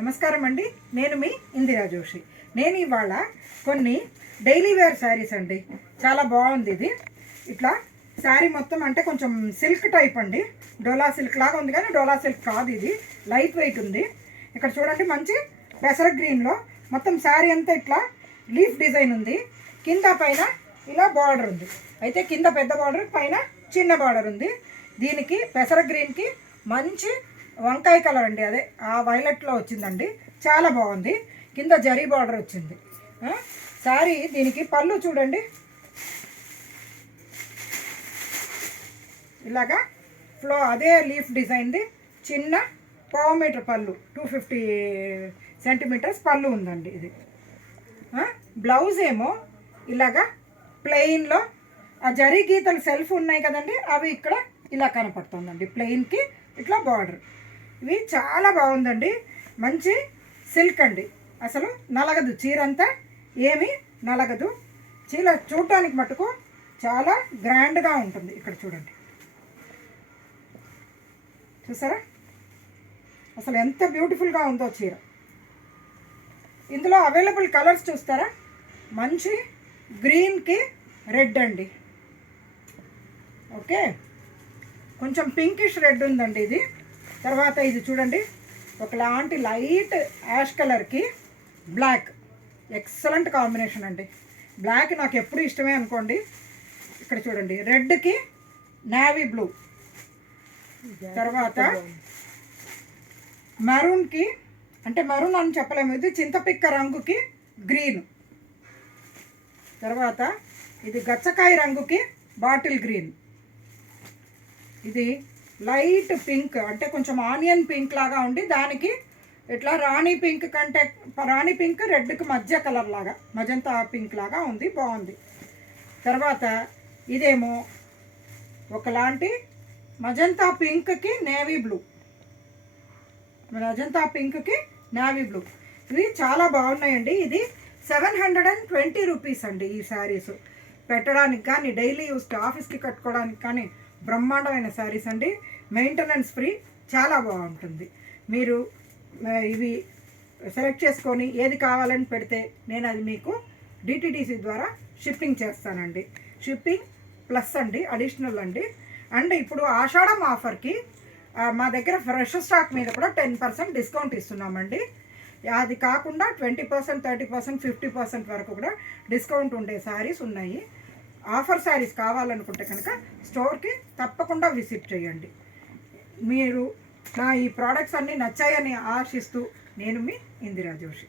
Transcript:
నమస్కారం అండి. నేను మీ ఇందిరా జోషి. నేను ఇవాళ కొన్ని డైలీ వేర్ శారీస్ అండి. చాలా బాగుంది ఇది. ఇట్లా శారీ మొత్తం అంటే కొంచెం సిల్క్ టైప్ అండి. డోలా సిల్క్ లాగా ఉంది కానీ డోలా సిల్క్ కాదు, ఇది లైట్ వెయిట్ ఉంది. ఇక్కడ చూడండి, మంచి పెసర గ్రీన్లో మొత్తం శారీ అంతా ఇట్లా లీఫ్ డిజైన్ ఉంది. కింద పైన ఇలా బార్డర్ ఉంది. అయితే కింద పెద్ద బార్డర్, పైన చిన్న బార్డర్ ఉంది. దీనికి పెసర గ్రీన్కి మంచి వంకాయ కలర్ అండి, అదే ఆ వైలెట్లో వచ్చిందండి. చాలా బాగుంది. కింద జరీ బార్డర్ వచ్చింది. శారీ దీనికి పళ్ళు చూడండి, ఇలాగా ఫ్లో అదే లీఫ్ డిజైన్ది చిన్న పావు మీటర్ పళ్ళు, 250 సెంటీమీటర్స్ పళ్ళు ఉందండి ఇది. బ్లౌజ్ ఏమో ఇలాగా ప్లెయిన్లో ఆ జరీ గీతలు సెల్ఫ్ ఉన్నాయి కదండి, అవి ఇక్కడ ఇలా కనపడుతుందండి. ప్లెయిన్కి ఇట్లా బార్డర్. ఇవి చాలా బాగుందండి. మంచి సిల్క్ అండి, అసలు నలగదు. చీర అంతా ఏమీ నలగదు. చీర చూడటానికి మటుకు చాలా గ్రాండ్గా ఉంటుంది. ఇక్కడ చూడండి, చూసారా అసలు ఎంత బ్యూటిఫుల్గా ఉందో చీర. ఇందులో అవైలబుల్ కలర్స్ చూస్తారా, మంచి గ్రీన్కి రెడ్ అండి. ఓకే, కొంచెం పింకిష్ రెడ్ ఉందండి ఇది. తర్వాత ఇది చూడండి, ఒకలాంటి లైట్ యాష్ కలర్కి బ్లాక్, ఎక్సలెంట్ కాంబినేషన్ అండి. బ్లాక్ నాకు ఎప్పుడు ఇష్టమే అనుకోండి. ఇక్కడ చూడండి, రెడ్కి నేవీ బ్లూ, తర్వాత మెరూన్కి, అంటే మెరూన్ అని చెప్పలేము, ఇది చింతపిక్క రంగుకి గ్రీన్, తర్వాత ఇది గచ్చకాయ రంగుకి బాటిల్ గ్రీన్, ఇది లైట్ పింక్ అంటే కొంచెం ఆనియన్ పింక్ లాగా ఉండి దానికి ఇట్లా రాణి పింక్ కంటే రాణి పింక్ రెడ్కి మధ్య కలర్ లాగా మజంతా పింక్ లాగా ఉంది, బాగుంది. తర్వాత ఇదేమో ఒకలాంటి మజంతా పింక్కి నేవీ బ్లూ, మజంతా పింక్కి నేవీ బ్లూ. ఇవి చాలా బాగున్నాయండి. ఇది 720 రూపీస్ అండి. ఈ శారీస్ పెట్టడానికి కానీ డైలీ యూస్ ఆఫీస్కి కట్టుకోవడానికి కానీ బ్రహ్మాండమైన శారీస్ అండి. మెయింటెనెన్స్ ఫ్రీ, చాలా బాగుంటుంది. మీరు ఇవి సెలెక్ట్ చేసుకొని ఏది కావాలని పెడితే నేను అది మీకు డిటిడిసి ద్వారా షిప్పింగ్ చేస్తానండి. షిప్పింగ్ ప్లస్ అండి, అడిషనల్ అండి. అండ్ ఇప్పుడు ఆషాఢం ఆఫర్కి మా దగ్గర ఫ్రెష్ స్టాక్ మీద కూడా 10% డిస్కౌంట్ ఇస్తున్నామండి. అది కాకుండా 20%, 30%, 50% వరకు కూడా డిస్కౌంట్ ఉండే శారీస్ ఉన్నాయి. ఆఫర్ శారీస్ కావాలనుకుంటే కనుక స్టోర్కి తప్పకుండా విజిట్ చేయండి. మీరు నా ఈ ప్రోడక్ట్స్ అన్నీ నచ్చాయని ఆశిస్తూ నేను మీ ఇందిరా జోషి.